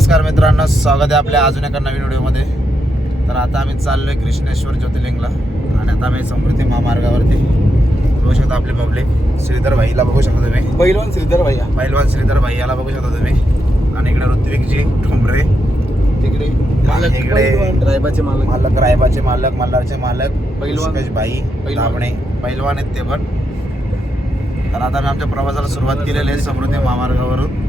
नमस्कार मित्रांनो स्वागत आहे आपल्या अजून एका नवीन व्हिडिओमध्ये. तर आता आम्ही चाललोय कृष्णेश्वर ज्योतिर्लिंगला आणि आता आम्ही समृद्धी महामार्गावरती बघू शकता आपली पब्लिक. श्रीधर भाईला बघू शकता तुम्ही. पहिलवान श्रीधर भैया. पहिलवान श्रीधर भाई याला बघू शकता तुम्ही. आणि इकडे ऋत्विकजी ठोंबरे तिकडे इकडे रायबाचे मालक. मालक रायबाचे मालक मल्हारचे मालक. पैलवान भाई. दाबणे पैलवान आहेत ते पण. तर आता आम्ही आमच्या प्रवासाला सुरुवात केलेली आहे समृद्धी महामार्गावरून.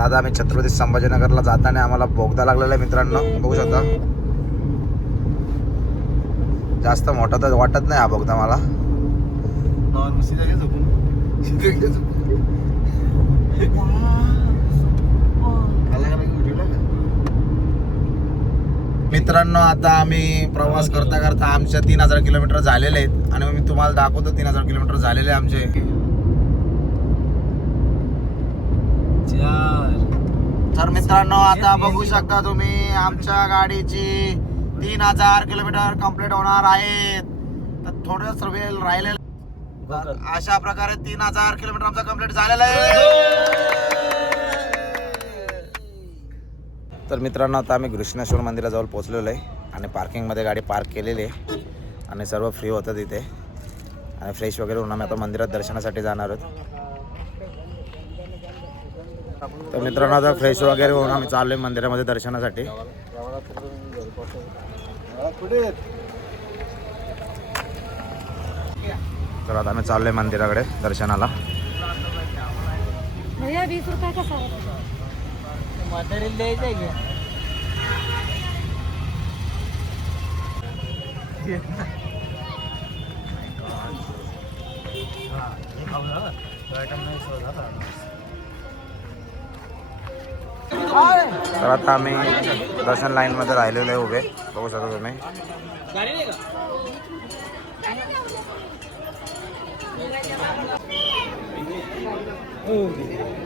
आता आम्ही छत्रपती संभाजीनगरला जाताना आम्हाला बोगदा लागलेला आहे मित्रांनो. बघू शकता. जास्त मोठा तर वाटत नाही हा बोगदा मला. मित्रांनो आता आम्ही प्रवास करता करता आमच्या तीन हजार किलोमीटर झालेले आहेत. आणि मी तुम्हाला दाखवतो तीन हजार किलोमीटर झालेले आमचे. तर मित्रांनो आता बघू शकता तुम्ही आमच्या गाडीची तीन हजार किलोमीटर कंप्लीट होणार आहेत तर थोडंच वेळ राहिलेलं अशा प्रकारे तीन हजार किलोमीटर आमचा कंप्लीट झालेला आहे. तर मित्रांनो आता आम्ही कृष्णेश्वर मंदिराजवळ पोचलेलो आहे आणि पार्किंगमध्ये गाडी पार्क केलेली आहे आणि सर्व फ्री होतं तिथे आणि फ्रेश वगैरे होऊन आम्ही आता मंदिरात दर्शनासाठी जाणार आहोत. तर मित्रांनो आता फ्रेश वगैरे होऊन आम्ही चाललो आहे मंदिरामध्ये दर्शनासाठी. तर आता आम्ही चाललो आहे मंदिराकडे दर्शनाला. भैया द्यायचं रुपए तर आता आम्ही दर्शन लाईनमध्ये राहिलेलो आहे उभे. बघू शकता तुम्ही. Oh,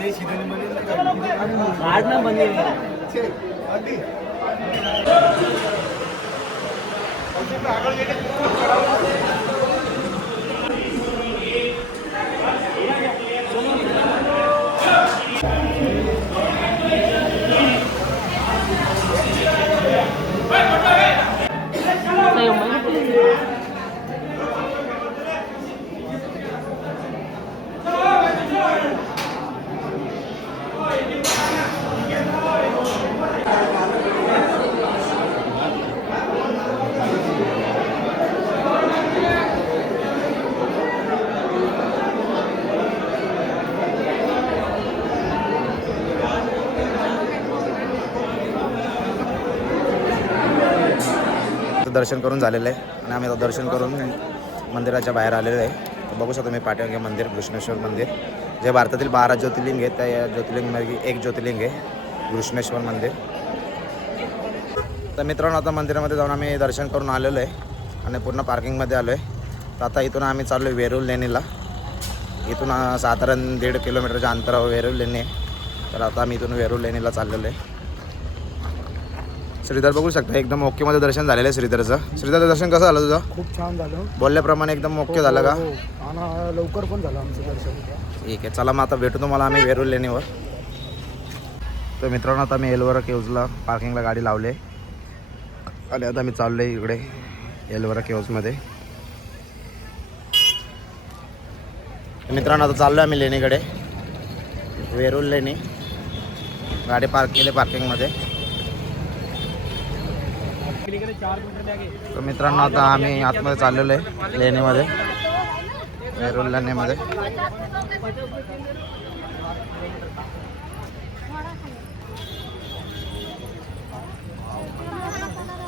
એ છીદન છે. હતી આગળ तर दर्शन करून झालेलं आहे. आणि आम्ही आता दर्शन करून मंदिराच्या बाहेर आलेलो आहे. तर बघू शकतो मी पाठीमागे मंदिर कृष्णेश्वर मंदिर. जे भारतातील बारा ज्योतिर्लिंग आहे त्या या ज्योतिर्लिंगपैकी एक ज्योतिर्लिंग आहे कृष्णेश्वर मंदिर. तर मित्रांनो आता मंदिरामध्ये जाऊन आम्ही दर्शन करून आलेलो आहे आणि पूर्ण पार्किंगमध्ये आलो आहे तर आता इथून आम्ही चाललो आहे वेरूळ लेणीला. इथून साधारण दीड किलोमीटरच्या अंतरावर वेरूळ लेणी आहे. तर आता आम्ही इथून वेरूळ लेणीला चाललेलो आहे. श्रीधर बघू शकता एकदम ओकेमध्ये दर्शन झालेलं आहे श्रीधरचं. श्रीधरचं दर्शन कसं झालं तुझं? खूप छान झालं. बोलल्याप्रमाणे एकदम ओके झालं का? हो, आणि लवकर पण झालं आमचं दर्शन. ठीक आहे चला मग आता भेटू तुम्हाला आम्ही वेरूळ लेणीवर तर मित्रांनो आता मी एलवरा केव्जला पार्किंगला गाडी लावले. आणि आता मी चाललो आहे इकडे एलवरा केव्जमध्ये. तर मित्रांनो आता चाललो आहे आम्ही लेणीकडे. वेरूळ लेणी गाडी पार्क केली पार्किंगमध्ये तर मित्रांनो आता आम्ही आतमध्ये चाललेलो आहे लेणीमध्ये वेरूळ लेणीमध्ये.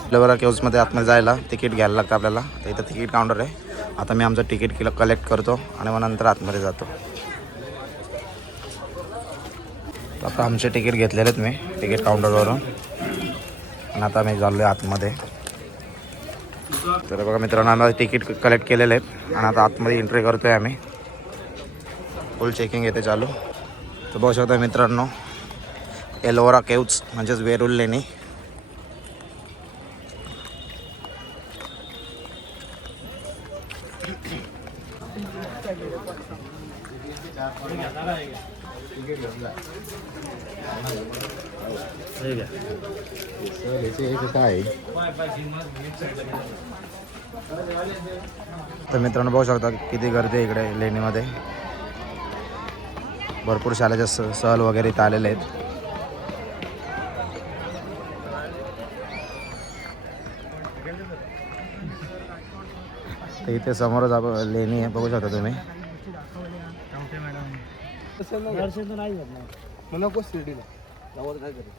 फ्लेवरा केव्समध्ये आतमध्ये जायला तिकीट घ्यायला लागतं आपल्याला. तर इथं तिकीट काउंटर आहे. आता मी आमचं तिकीट किलो कलेक्ट करतो आणि मग नंतर आतमध्ये जातो. आता आमचे तिकीट घेतलेले आहेत मी तिकीट काउंटरवरून. आणि आता मी चाललो आहे आतमध्ये. तर बघा मित्रांनो तिकीट कलेक्ट केलेलं आहे आणि आता आतमध्ये एंट्री करतो आहे आम्ही. फुल चेकिंग येते चालू. तर बघू शकता मित्रांनो एलोरा केव्स म्हणजेच वेरुल लेणी. काय तर मित्रांनो बघू शकता किती गर्दी आहे इकडे लेणीमध्ये. भरपूर शाळेचे स सहल वगैरे इथं आलेले आहेत. तर इथे समोरच आप लेणी आहे बघू शकता तुम्ही. दर्शन तर नाही घेत ना नको शिर्डीला. जाऊ काय करू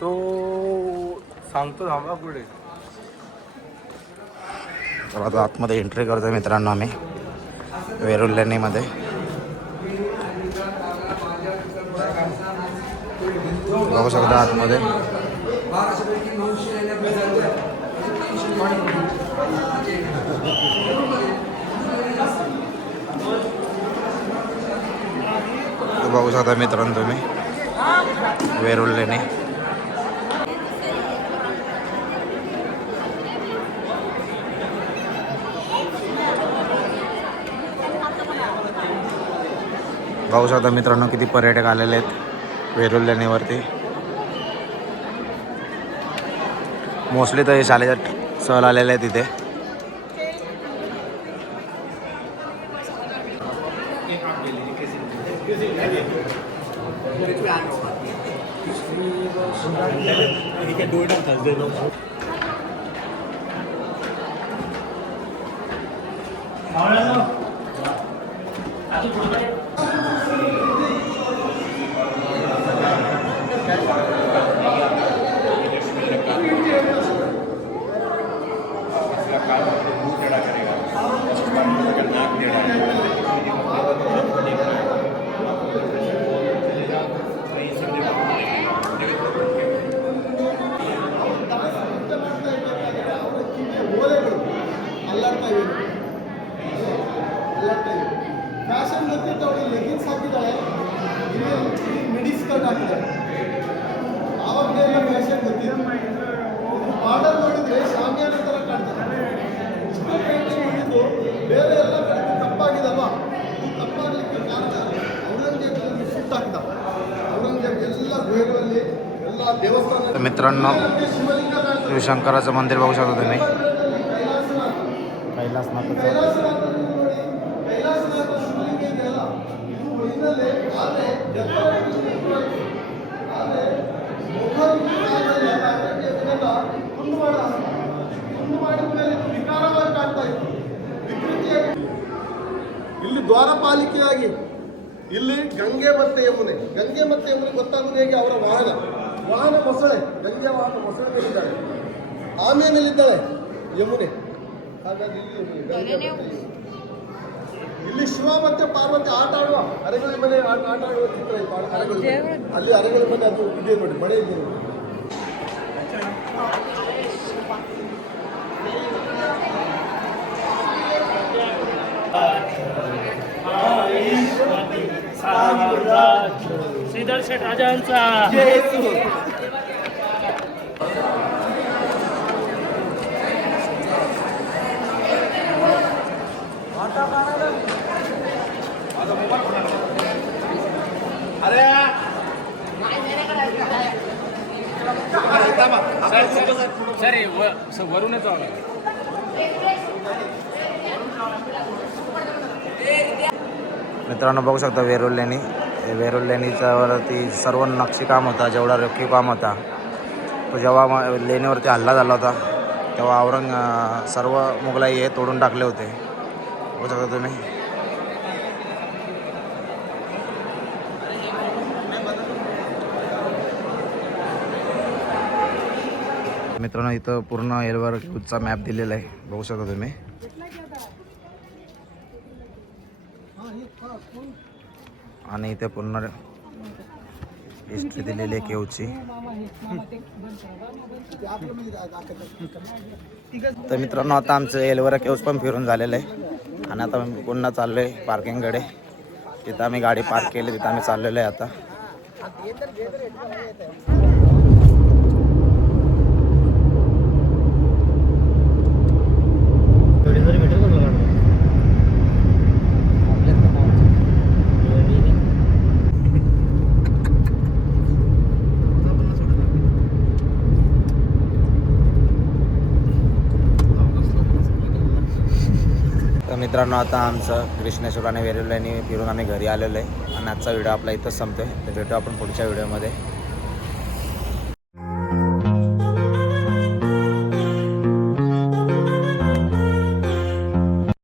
तो सांगतो थांबा पुढे. तर आता आतमध्ये एंट्री करतो मित्रांनो आम्ही वेरूळ लेणीमध्ये बघू शकता आतमध्ये. बघू शकता मित्रांनो तुम्ही. वेरूळ लेणी. बघू शकता मित्रांनो किती पर्यटक आलेले आहेत वेरूळ लेणेवरती? मोस्टली तर हे शालेच्या सहल आलेले आहे तिथे Ahora ಗೊತ್ತಿತ್ತು ಅವಳು ಲೆಗಿನ್ಸ್ ಹಾಕಿದ್ದಾಳೆ ಇಲ್ಲಿ ಇಲ್ಲಿ ಮಿಡಿ ಸ್ಕರ್ಟ್ ಹಾಕಿದ್ದಾಳೆ ಆವಾಗ ಎಲ್ಲ ಫ್ಯಾಷನ್ ಗೊತ್ತಿತ್ತು ಇದು ಬಾರ್ಡರ್ ನೋಡಿದ್ರೆ ಶಾಮಿಯಾನ ಥರ ಕಾಣ್ತದೆ ಇಷ್ಟು ಪೇಂಟಿಂಗ್ ಮಾಡಿದ್ದು ಬೇರೆ ಎಲ್ಲ ಕಡೆ ತಪ್ಪಾಗಿದಲ್ವಾ ಇದು ತಪ್ಪಾಗಲಿಕ್ಕೆ ಕಾರಣ ಔರಂಗಜೇಬ್ ಇದನ್ನು ಸುಟ್ಟಾಕಿದ ಔರಂಗಜೇಬ್ ಎಲ್ಲ ಗುಹೆಗಳಲ್ಲಿ ಎಲ್ಲ ದೇವಸ್ಥಾನ तर मित्रांनो ಶಿವಲಿಂಗ ಕಾಣ್ತದೆ श्री शंकराचं मंदिर बघू शकता तुम्ही ಕೈಲಾಸನಾಥ कैलासनाथाचं ಇಲ್ಲಿ ದ್ವಾರಪಾಲಿಕೆಯಾಗಿ ಇಲ್ಲಿ ಗಂಗೆ ಮತ್ತೆ ಯಮುನೆ. ಗಂಗೆ ಮತ್ತೆ ಯಮುನೆ ಗೊತ್ತಾಗೋದು ಹೇಗೆ? ಅವರ ವಾಹನ. ವಾಹನ ಮೊಸಳೆ. ಗಂಗೆ ವಾಹನ ಮೊಸಳೆ ಮೇಲಿದ್ದಾಳೆ ಆಮೇಲೆ ಮೇಲಿದ್ದಾಳೆ ಯಮುನೆ. ಹಾಗಾಗಿ ಇಲ್ಲಿ ಇಲ್ಲಿ ಶಿವ ಮತ್ತೆ ಪಾರ್ವತಿ ಆಟ ಆಡುವ ಅರೆಗಳಿ ಮನೆ ಆಟ ಆಟ ಆಡುವ ಚಿತ್ರ ಇದೆ ಆ- ಅರೆಗಳಿ ಮನೆ. ಅಲ್ಲಿ ಅರೆಗಳಿ ಮನೆ ಅದು ಇದೆ ನೋಡಿ ಮಳೆ ಇದೆ ನೋಡಿ. श्रीधर शेठ राजांचा सर वरूनच मित्रांनो बघू शकता वेरूळ लेणी. वेरूळ लेणीच्या वरती सर्व नक्षीकाम होता जेवढा रेखीव काम होता. तो जेव्हा लेणीवरती हल्ला झाला होता तेव्हा औरंग सर्व मुघलाई हे तोडून टाकले होते. बघू शकता तुम्ही. मित्रांनो इथं पूर्ण एलवर क्यूजचा मॅप दिलेला आहे. बघू शकता तुम्ही. आणि इथे पूर्ण हिस्ट्री दिलेली आहे केवची. तर मित्रांनो आता आमचं एलवर केव्ज पण फिरून झालेलं आहे. आणि आता पुन्हा चाललो आहे पार्किंगकडे तिथं आम्ही गाडी पार्क केली तिथं आम्ही चाललेलो आहे आता. मित्रांनो आता आमचं कृष्णेश्वराने कृष्णेश्वर आणि फिरून आम्ही घरी आलेलो आहे आणि आजचा व्हिडिओ आपला इथंच संपतोय. तर भेटू आपण पुढच्या व्हिडिओमध्ये.